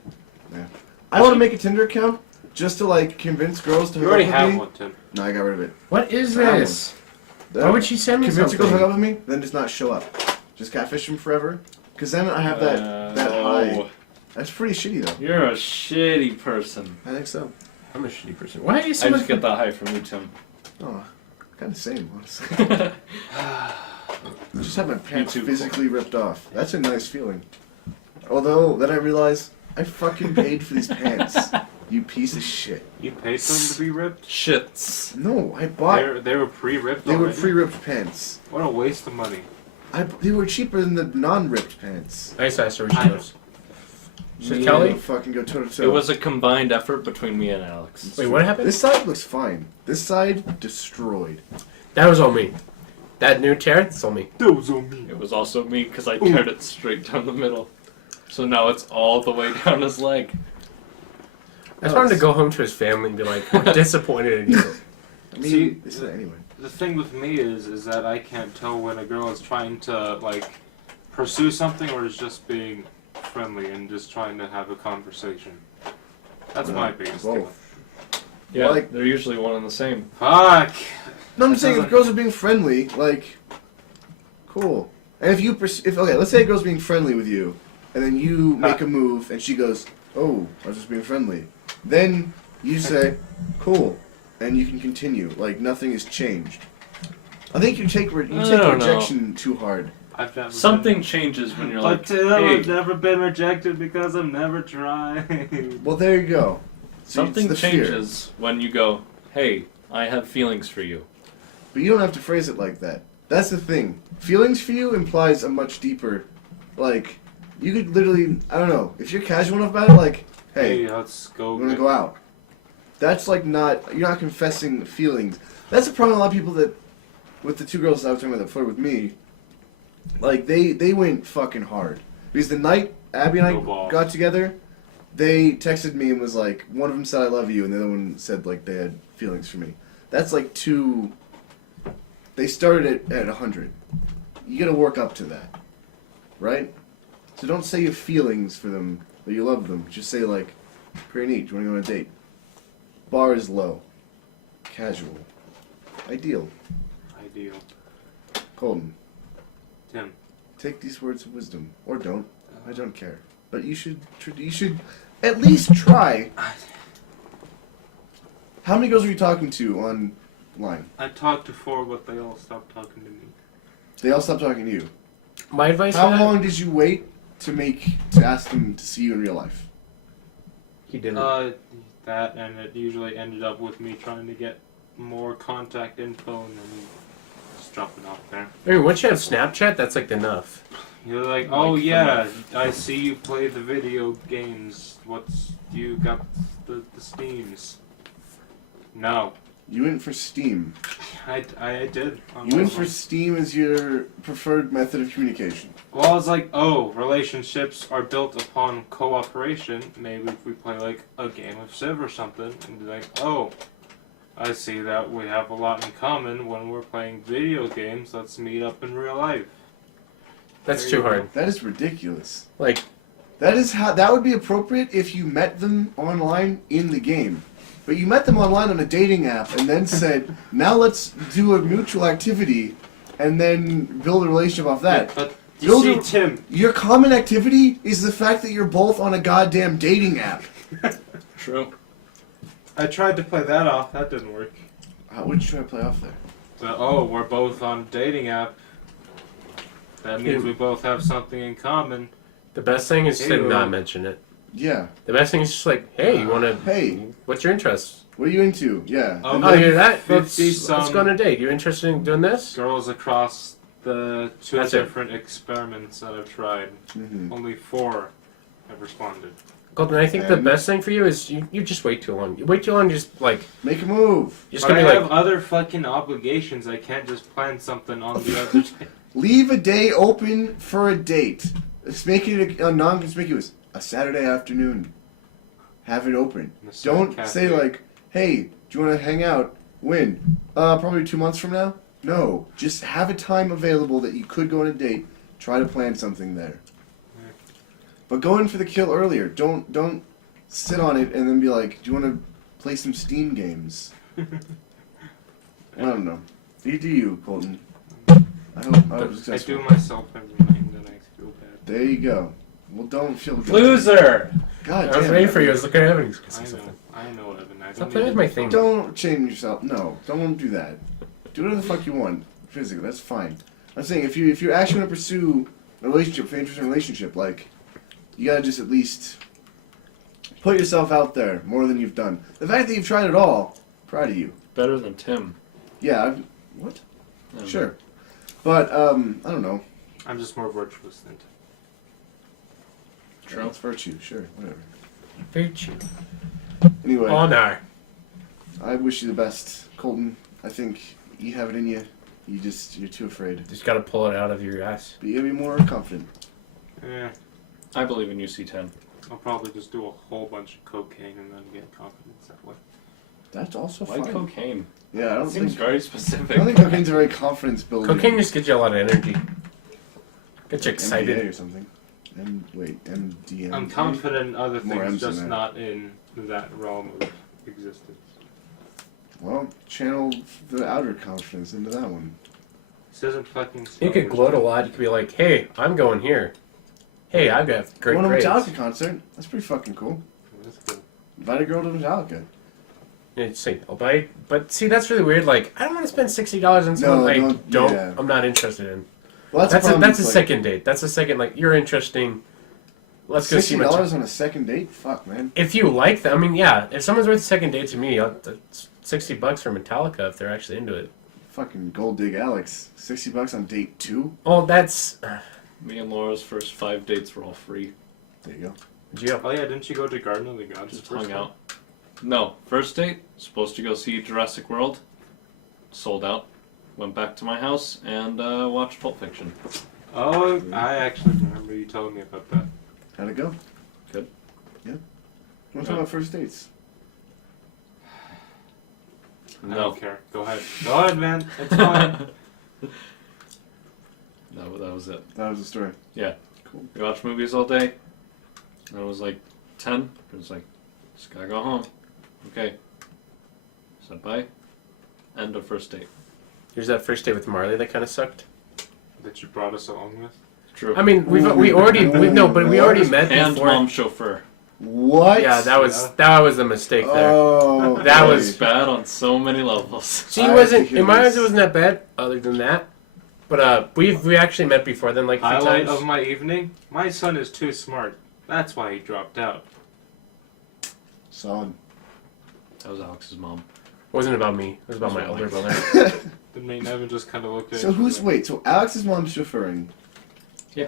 I want to make a Tinder account just to like convince girls to You hook already up have with me. one, Tim. No, I got rid of it. What is That one. this? Why would she send me Convince a girl to hook something? up with me, then just not show up. Just catfish them forever. Because then I have that high. No. That's pretty shitty though. You're a shitty person. I think so. I'm a shitty person. Why are you I so just much? get that high from you, Tim. Oh, kind of same, honestly. Just have my pants too. physically ripped off. That's a nice feeling. Although, then I realize I fucking paid for these pants. You piece of shit. You paid for them to be ripped? Shits. No, I bought. They were pre-ripped They were already? pre-ripped pants. What a waste of money. They were cheaper than the non-ripped pants. Nice ass where she I- lives. So Me- Kelly? Fucking go toe to toe. It was a combined effort between me and Alex. Wait, what happened? This side looks fine. This side destroyed. That was all me. That new tear, it's all me. That was on me. It was also me because I teared it straight down the middle. So now it's all the way down his leg. I just wanted to go home to his family and be like, we're disappointed in you. I mean, See, this is anyway. The thing with me is that I can't tell when a girl is trying to like pursue something or is just being friendly and just trying to have a conversation. That's my biggest thing. Both. Yeah, Like- they're usually one and the same. Fuck. No, I'm That saying if doesn't- girls are being friendly, like, cool. And if you, okay, let's say a girl's being friendly with you, and then you make a move, and she goes, "Oh, I was just being friendly." Then you say, "Cool," and you can continue. Like nothing has changed. I think you take don't know. rejection too hard. I've never Something changes when you're But like, Tim, hey, I've never been rejected because I've never tried. Well, there you go. So it's something the fear. changes when you go, hey, I have feelings for you. But you don't have to phrase it like that. That's the thing. Feelings for you implies a much deeper, like, you could literally, I don't know, if you're casual enough about it, like, hey, Hey, let's go. we're gonna go out. That's like not, you're not confessing feelings. That's the problem with a lot of people that, with the two girls that I was talking about that flirted with me, like, they went fucking hard. Because the night Abby and I No balls. got together, they texted me and was like, one of them said I love you, and the other one said, like, they had feelings for me. That's like two, they started at 100. You gotta work up to that. Right? So don't say you have feelings for them, that you love them. Just say, like, pretty neat, do you wanna go on a date? Bar is low. Casual. Ideal. Ideal. Colton, Tim. take these words of wisdom. Or don't. I don't care. But you should at least try. How many girls are you talking to online? I talked to 4, but they all stopped talking to me. They all stopped talking to you. My advice How for that, long did you wait to ask them to see you in real life? he didn't. That, and it usually ended up with me trying to get more contact info and then just drop it off there. I mean, once you have Snapchat, that's like enough. You're like, Like, oh for yeah, I see you play the video games. You got the Steams? No, You went for Steam. I did. on You one went of for them. Steam as your preferred method of communication. Well, I was like, oh, relationships are built upon cooperation. Maybe if we play like a game of Civ or something, and be like, oh, I see that we have a lot in common when we're playing video games. Let's meet up in real life. That's There too you go. hard. That is ridiculous. Like, That would be appropriate if you met them online in the game. But you met them online on a dating app and then said, now let's do a mutual activity and then build a relationship off that. Yeah, but you Build see, a- Tim, Your common activity is the fact that you're both on a goddamn dating app. True. I tried to play that off. That didn't work. How would you try to play off there? So, oh, we're both on a dating app. That means we both have something in common. the best thing is to Ew. not mention it. Yeah. The best thing is just like, hey, you want to? Hey. What's your interest? What are you into? Yeah. Oh, And Oh, then- you're that. 50 Let's some- go on a date. You interested in doing this? Girls across the 2 That's it. different experiments that I've tried, Mhm. only 4 have responded. Colton, I think the And- best thing for you is you just wait too long. You wait too long, just like Make a move. you're just But I gonna be have like, other fucking obligations. I can't just plan something on the other day. Leave a day open for a date. Let's make it a non-conspicuous. A Saturday afternoon. Have it open. In the Don't cafe. say like, hey, do you want to hang out? When? Probably 2 months from now? No. Just have a time available that you could go on a date. Try to plan something there. But go in for the kill earlier. Don't sit on it and then be like, do you want to play some Steam games? I don't know. You do you, Colton. I hope I was I successful. do myself every night and then I feel bad. There you go. Well, don't feel guilty. Loser! God I was damn waiting it. for you. I was looking at Evan. I know, Evan. I Stop don't playing need with my to- thing. Don't change yourself. No, don't do that. Do whatever the fuck you want physically. That's fine. I'm saying if you actually want to pursue a relationship, if you're interested in a relationship, like you gotta just at least put yourself out there more than you've done. The fact that you've tried it all, proud of you. Better than Tim. Yeah. What? I don't know. Sure. But I don't know. I'm just more virtuous than Tim. True. It's virtue. Sure. Whatever. Virtue. Anyway, Honor. I wish you the best, Colton. I think you have it in you. You're too afraid. Just gotta pull it out of your ass. But you gotta be more confident. Yeah, I believe in UC10. I'll probably just do a whole bunch of cocaine and then get confidence that way. That's also Why fine. cocaine? Yeah, I don't Seems think. very I specific. don't think cocaine's a very confidence building. Cocaine just gets you a lot of energy. Gets you MDA excited. or something. MDM. I'm confident in other More things, M's than just that. not in that realm of existence. Well, channel the outer confidence into that one. This isn't fucking. You could gloat a lot. You could be like, "Hey, I'm going here. Hey, I've got great Going to a grades." Metallica concert. That's pretty fucking cool. That's good. Invite a girl to Metallica. Yeah, say, I'll buy it. But see, that's really weird. Like, I don't want to spend $60 on something No, I don't. yeah. I'm not interested in. Well, That's the problem that's a with, like, second date. That's a second. Like, you're interesting. Let's go see $60 Metallica. on a second date? Fuck, man. If you like that, I mean, yeah. If someone's worth a second date to me, that's $60 for Metallica if they're actually into it. Fucking gold dig Alex. $60 on date 2? Well, that's. Me and Laura's first 5 dates were all free. There you go. Geo. Oh yeah, didn't you go to Garden of the Gods? Just the first hung time? out. No, first date, supposed to go see Jurassic World. Sold out. Went back to my house and watched Pulp Fiction. Oh, I actually remember you telling me about that. How'd it go? Good. Yeah. Want to talk about first dates? I No. don't care. Go ahead. Go ahead, man. It's fine. That was it. That was the story. Yeah. Cool. We watched movies all day. And it was like 10. It was like, just gotta go home. Okay. Said bye. End of first date. Here's that first date with Marley that kind of sucked. That you brought us along with. True. I mean, we already met and before. mom chauffeur. What? Yeah, that was the mistake there. Oh, That okay. was- Bad on so many levels. She I wasn't. think it In my eyes, was- it wasn't that bad. Other than that, but we actually met before then, like 3 Highlight times. of my evening. My son is too smart. That's why he dropped out. Solid. That was Alex's mom. It wasn't about me. It was about my older brother. Then me and Evan just kind of looked at So each who's other. wait? So Alex's mom's chauffeuring. Yeah.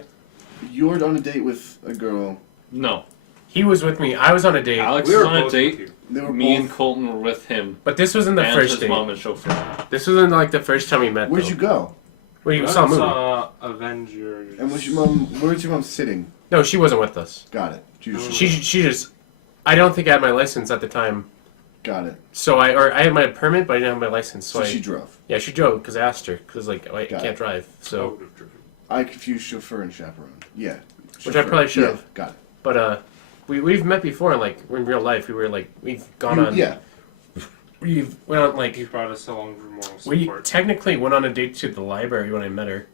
You're on a date with a girl. No. He was with me. I was on a date, Alex We was were on a both date. with you. They were Me both. and Colton were with him. but this wasn't the and first his date. mom and chauffeur. This wasn't like the first time we met. Where'd though. you go? We We saw a movie. saw Avengers. And was your mom? Where was your mom sitting? No, she wasn't with us. Got it. She just. I don't think I had my license at the time, Got it. so I had my permit, but I didn't have my license. So So, she drove. yeah, she drove because I asked her because like I Got can't it. drive. I So, would have driven. I confused chauffeur and chaperone. Yeah. Which I probably should Yeah, have. got it. but we've met before. Like in real life, we've gone on. Yeah. We've went on He like brought us along for moral we support. technically went on a date to the library when I met her.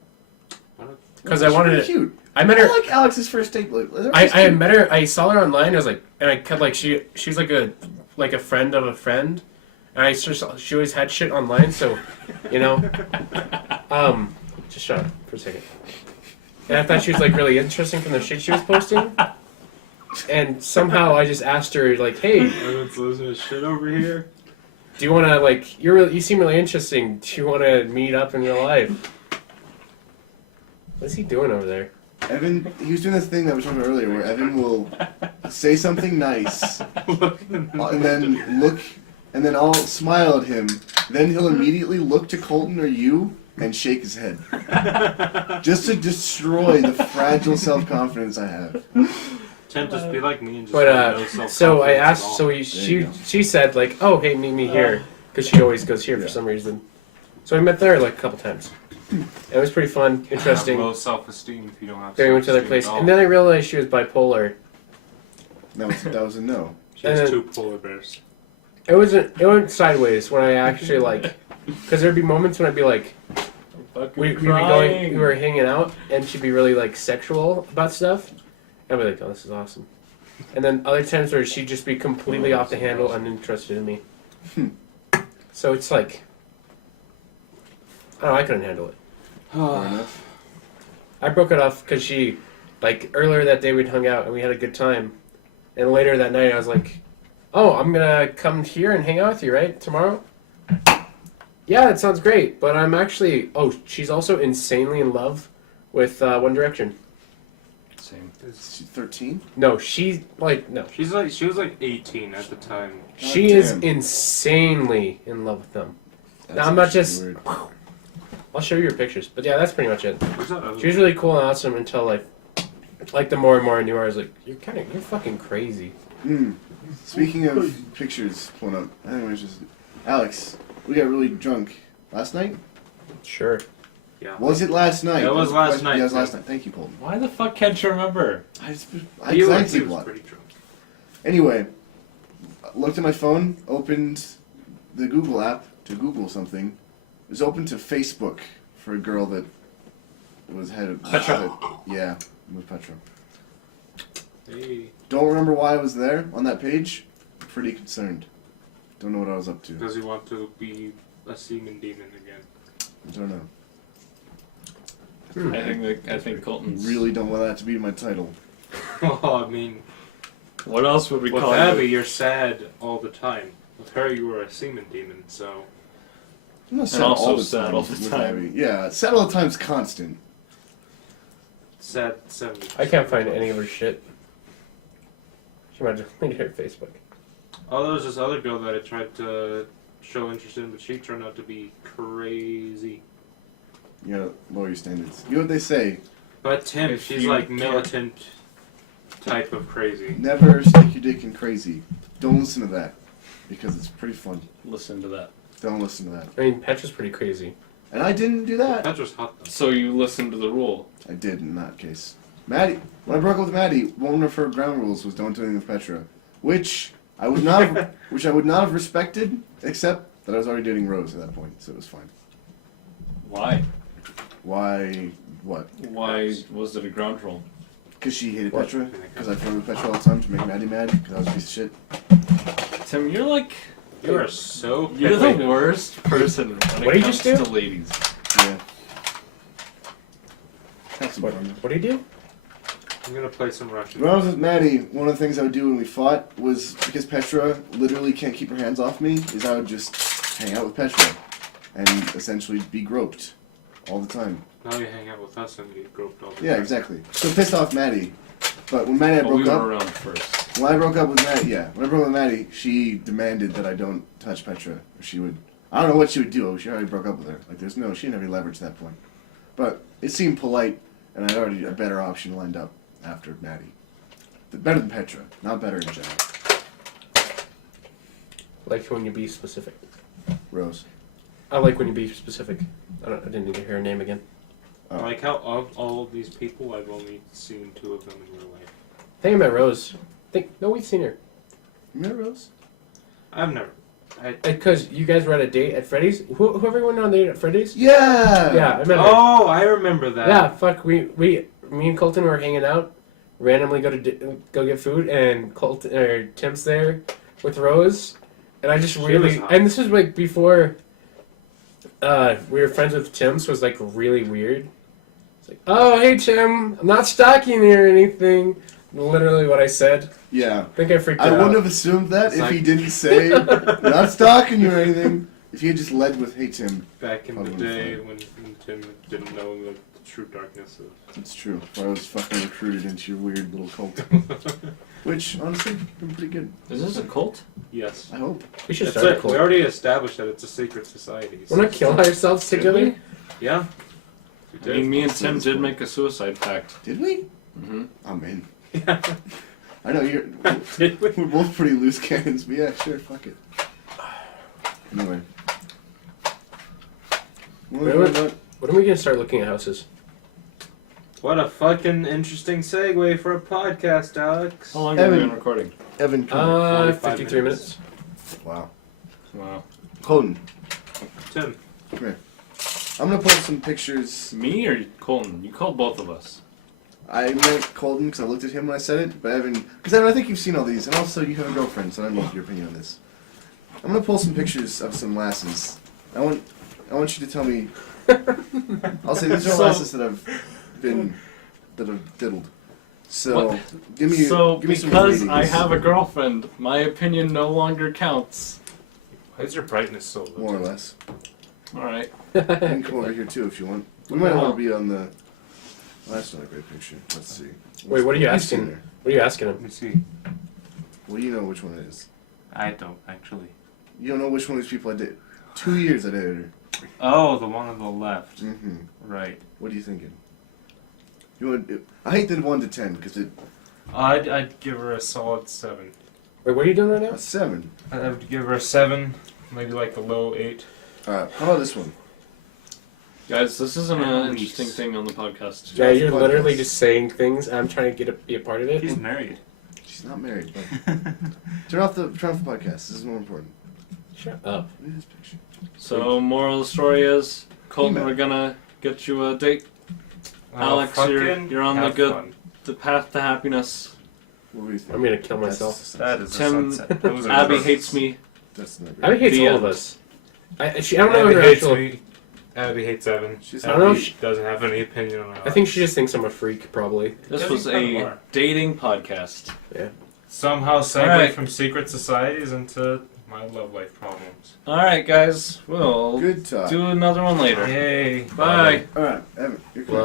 What? Because I wanted She's to. cute. I met I her. like Alex's first date. Like, they're I just cute. had met her. I saw her online. I was like, and I kept like she's like a friend of a friend, and I just she always had shit online. So, you know, just shut up for a second. And I thought she was like really interesting from the shit she was posting. And somehow I just asked her like, hey, Evan's losing his shit over here. do you want to like you seem really interesting. Do you want to meet up in real life? What's he doing over there? Evan, he was doing this thing that we were talking about earlier, where Evan will say something nice, and then look, and then I'll smile at him. Then he'll immediately look to Colton or you and shake his head, just to destroy the fragile self-confidence I have. Tend to just be like me and just But have no self-confidence so I at asked. all. So you go. she said like, oh hey, meet me here, because she always goes here for Yeah. some reason. So we met there like a couple times. It was pretty fun, Have interesting. low self-esteem if you don't have. Then we went to their self-esteem place, at all. and then I realized she was bipolar. That was a no. She has and 2 polar bears. It went sideways when I actually like, because there'd be moments when I'd be like, we were hanging out, and she'd be really like sexual about stuff. I'd be like, oh, this is awesome. And then other times where she'd just be completely off the handle, uninterested in me. So it's like, I couldn't handle it. Fair enough. I broke it off because she, like, earlier that day we'd hung out and we had a good time. And later that night I was like, oh, I'm going to come here and hang out with you, right? Tomorrow? Yeah, that sounds great. But I'm actually, she's also insanely in love with One Direction. Same. Is she 13? No, she, like, no. She was like 18 at the time. She is damn. insanely in love with them. That's Now, I'm not actually just, weird. I'll show you your pictures. But yeah, that's pretty much it. Who's that other She was really cool and awesome until, like the more and more I knew her, I was like, you're fucking crazy. Speaking of pictures pulling up, anyways, just Alex, we got really drunk last night. Sure. Yeah. Was it last night? It was That's the last question. night, Yeah, it was yeah. last night. Thank you, Colton. Why the fuck can't you remember? I He didn't was sleep a lot. pretty drunk. Anyway, looked at my phone, opened the Google app to Google something is open to Facebook for a girl that Petra. Yeah, it was Petra. Hey, Don't remember why I was there on that page. Pretty concerned. Don't know what I was up to. does he want to be a semen demon again? I don't know. I think Colton's Really don't want that to be my title. Well, I mean, What else would we with call Abby, you? you're sad all the time. With her, you were a semen demon, so... I'm not sad also all the sad time. all the with time. Abby. Yeah, sad all the time's constant. Sad 70. I can't find any of her shit. She might have made her Facebook. Oh, there was this other girl that I tried to show interest in, but she turned out to be crazy. You gotta lower your standards. You know what they say? But Tim, If she's you like can't- militant type of crazy. Never stick your dick in crazy. Don't listen to that. Because it's pretty fun. Listen to that. Don't listen to that. I mean, Petra's pretty crazy. And I didn't do that. Petra's hot though. So you listen to the rule. I did in that case. Maddie, when I broke up with Maddie, one of her ground rules was don't do anything with Petra, which I would not have respected, except that I was already dating Rose at that point, so it was fine. Why? Why? What? Why was it a ground rule? Because she hated What? Petra. Because I flirted with Petra all the time to make Maddie mad. Because I was a piece of shit. Tim, you're like You are so you're picky. the worst person when What it did you comes just do? to ladies. Yeah. Have some What? fun. What do you do? I'm gonna play some Russian. When I was with Maddie, one of the things I would do when we fought was, because Petra literally can't keep her hands off me, is I would just hang out with Petra and essentially be groped all the time. Now you hang out with us and get groped all the Yeah, time. exactly. So pissed off Maddie. But when Maddie and I But we broke were up, around first. when I broke up with Maddie, when I broke up with Maddie, she demanded that I don't touch Petra. Or she would, I don't know what she would do. She already broke up with her. Like, she didn't have any leverage at that point. But it seemed polite, and I had already a better option lined up after Maddie. Better than Petra, not better in general. Like when you be specific. Rose. I like when you be specific. I didn't need to hear her name again. Oh. I like how of all of these people, I've only seen 2 of them in real life. I think I met Rose. No, we've seen her. You met Rose? I've never. Because you guys were at a date at Freddy's. Whoever went on a date at Freddy's? Yeah! Yeah, I met her. Oh, I remember that. Yeah, fuck. Me and Colton were hanging out. Randomly go get food, and Tim's there with Rose, and I just She really was hot. and this was like before we were friends with Tim, so it was like really weird. It's like, oh hey Tim, I'm not stalking you or anything. Literally what I said. Yeah. I think I freaked I her out. wouldn't have assumed that It's if like- he didn't say, not stalking you or anything. If he had just led with, hey Tim. Back in the Probably day fine. when Tim didn't know the true darkness of... It's true. I was fucking recruited into your weird little cult. Which, honestly, been pretty good. Is this a cult? Yes. I hope. We should That's start a it. cult. We already established that it's a secret society. Wanna kill ourselves Did together? we? Yeah. We I mean, did. me and Tim did make a suicide pact. Did we? Mm-hmm. I'm in. Yeah. I know you're. Did we? We're both pretty loose cannons, but yeah, sure, fuck it. Anyway. When are we gonna start looking at houses? What a fucking interesting segue for a podcast, Alex. How long have we Evan. been recording? Evan, come 45 53 minutes. minutes. Wow. Wow. Colton, Tim. come here. I'm gonna post some pictures. Me or Colton? You called both of us. I meant Colton because I looked at him when I said it, but Evan, because Evan, I think you've seen all these, and also you have a girlfriend, so I don't know your opinion on this. I'm gonna pull some pictures of some lasses. I want you to tell me. I'll say these are So- lasses that have diddled. So What? give me So, give me some because ratings. I have a girlfriend, my opinion no longer counts. Why is your brightness so low? more or less. Alright. You can come over here too if you want. We might want to be on the. Well, that's not a great picture. Let's see. Wait, what are you What's asking? there? What are you asking Let him? me see. Well, you know which one it is. I don't, actually. You don't know which one of these people I did. 2 years I dated her. Oh, the one on the left. Mm-hmm. Right. What are you thinking? You want? I hate the 1 to 10 because it. I'd give her a solid 7. Wait, what are you doing right now? A 7. I would give her a 7, maybe like a low 8. How about this one? Guys, this isn't an At interesting least. thing on the podcast. Yeah, you're podcast. literally just saying things. I'm trying to be a part of it. He's married. She's not married. But turn off the podcast. This is more important. Shut up. Look at this picture. So, moral of the story is, Colton, Email. we're gonna get you a date. Alex, fucking you're on the have good- fun. The path to happiness. What do you think? I'm gonna kill myself. That is Tim, a sunset. Those are Abby roses. hates me. That's not Abby great. hates The all of end. us. I don't know Abby her hates actual. me. Abby hates Evan. She's I don't know Abby if she- doesn't have any opinion on I think she just thinks I'm a freak, probably. This Yeah, was you kinda a are. dating podcast. Somehow segue Alright. from secret societies into my love life problems. Alright, guys. We'll Good talk. do another one later. Yay. Bye. All right, Evan, you're Well,